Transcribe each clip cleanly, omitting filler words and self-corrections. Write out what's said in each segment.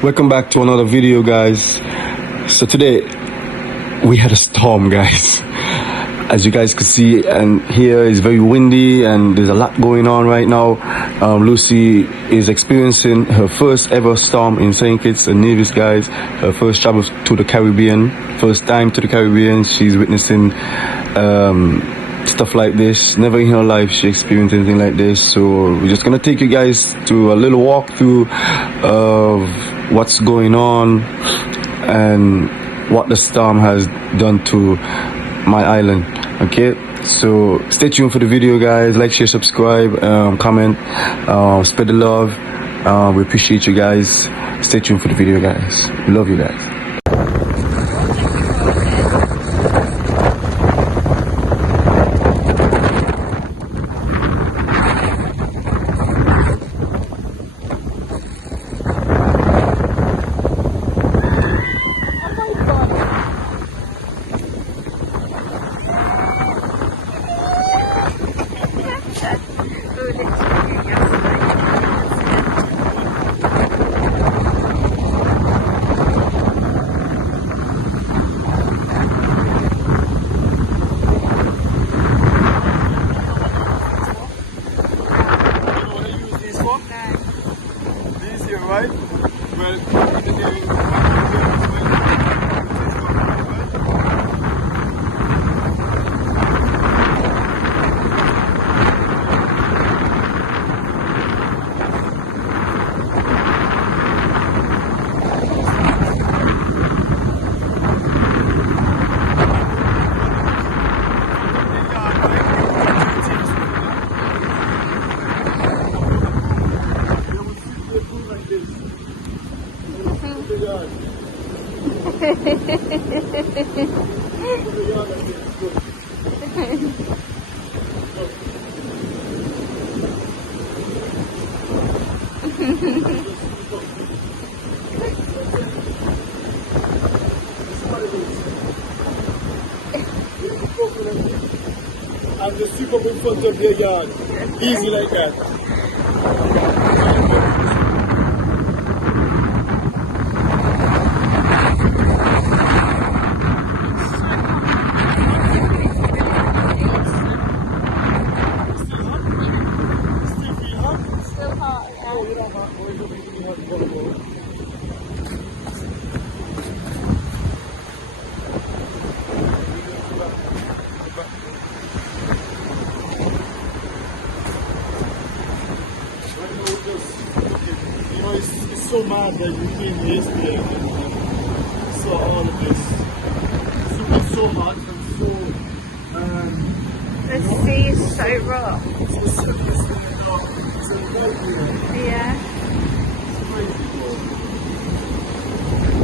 Welcome back to another video, guys. So today we had a storm, guys. As you guys could see and hear, it's very windy and there's a lot going on right now. Lucy is experiencing her first ever storm in St. Kitts and Nevis, guys. Her first travel to the Caribbean, first time to the Caribbean. She's witnessing stuff like this. Never in her life she experienced anything like this. So we're just gonna take you guys to a little walkthrough of what's going on and what the storm has done to my island. Okay, so stay tuned for the video, guys. Like, share, subscribe, comment, spread the love. We appreciate you guys. Stay tuned for the video, guys. We love you guys. Right? And just sweep up in front of your yard. Easy like that. It's so mad that you came yesterday and saw all of this. It's so hot and so the sea is so rough. Yeah.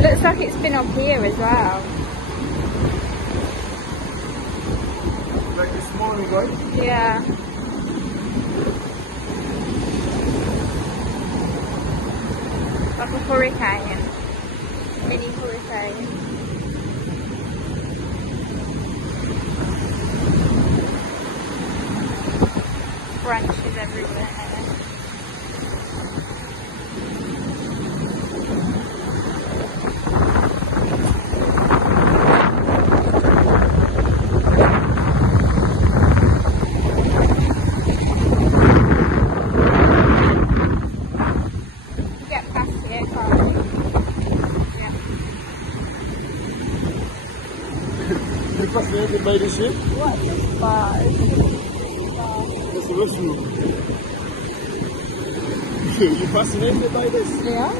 Looks like it's been up here as well. like this morning, right? Yeah. Like a hurricane. Mini hurricane. Branches everywhere. Get past here, can't we? Yeah. You fascinated by this ship? What the fuck? That's the restroom. You fascinated by this? Yeah.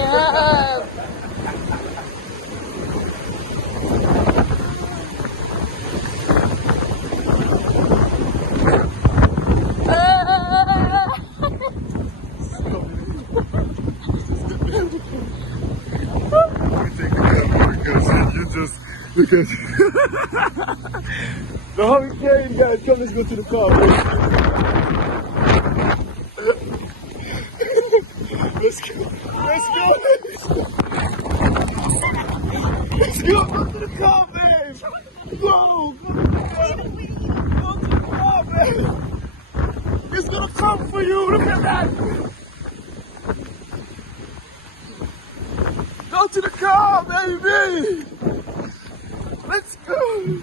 Yeah. Because the hurricane, guys, come, let's go to the car. Let's go. Let's go. Let's go. Go to the car, babe. Go. Go to the car, babe. It's gonna come for you. Look at that. Go to the car, baby. Let's go. Oh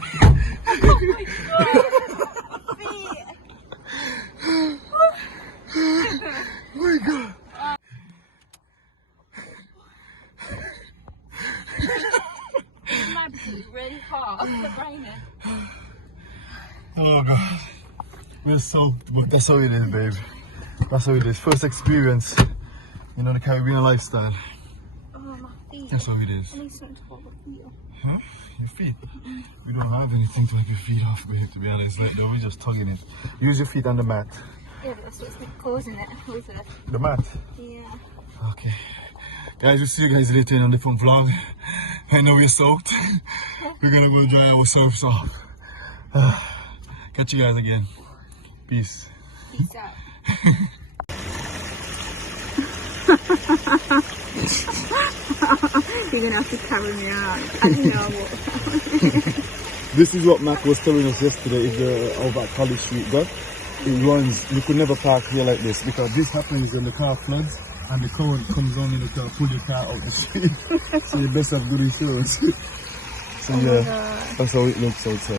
my god. Oh my god. It might be really hot. It's raining. Oh god. We're soaked, but that's how it is, babe. That's how it is. First experience, you know, the Caribbean lifestyle. Oh, my feet. That's how it is. I need something to hold my feet off. Huh? Your feet? We don't have anything to take your feet off, babe, to be honest. Like, we're just tugging it. Use your feet on the mat. Yeah, but that's what's causing it. What is it? The mat? Yeah. Okay. Guys, we'll see you guys later on the fun vlog. I know we're soaked. We're gonna go dry ourselves off. Catch you guys again. Peace. Peace out. You're gonna have to carry me around. I don't know what. This is what Mac was telling us yesterday. If the over at College Street got it runs, you could never park here like this because this happens when the car floods and the current comes on in the car, pull your car out the street. So you best have good insurance. So yeah, that's how it looks outside.